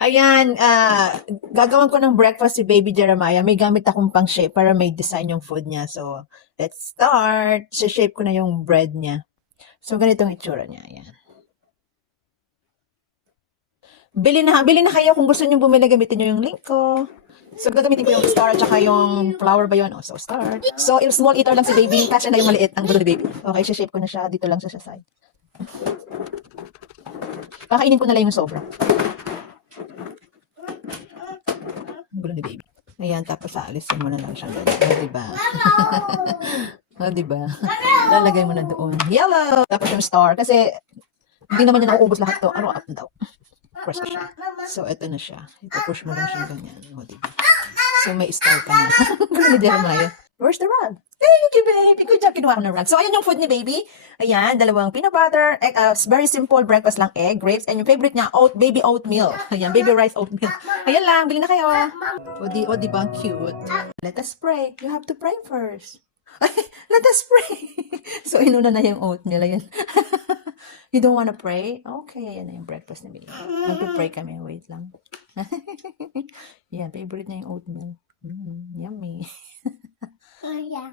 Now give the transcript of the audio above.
Ayan, gagawin ko ng breakfast si Baby Jeremiah. May gamit akong pang-shape para may design yung food niya. So, let's start. Shape ko na yung bread niya. So, ganitong itsura niya. Ayan. Bili na kayo kung gusto niyo bumili, gamitin niyo yung link ko. So, gagamitin ko yung star at saka yung flour ba yun? Oh, so, start. So, yung small eater lang si Baby. Kasya na yung maliit ang gulo ni Baby. Okay, shape ko na siya. Dito lang siya sa side. Kakainin ko na lang yung sobra. Ang gulo ni Baby. Ayan, tapos aalisin mo na lang siya. O, diba? O, diba? Lalagay mo na doon. Yellow! Tapos yung star. Kasi, hindi naman niya nauubos lahat to. Ano up na daw? Press ko siya. So, ito na siya. Ito-push mo lang siya ganyan. O, diba? So, may star ka na. Gulo ni Jeremiah. Where's the rug? Thank you, baby. Good job, kinuha ko ng rug. So, ayan yung food ni baby. Ayan, dalawang peanut butter. Very simple breakfast lang. Egg, grapes, and yung favorite niya, baby oatmeal. Ayan, baby rice oatmeal. Ayan lang, bili na kayo. O, di ba? Cute. Let us pray. You have to pray first. Let us pray. So, inuna na yung oatmeal. Ayan. You don't wanna pray? Okay, ayan na yung breakfast ni baby. Magpe-pray kami. Wait lang. Yan, favorite niya yung oatmeal. Yummy. Oh, yeah.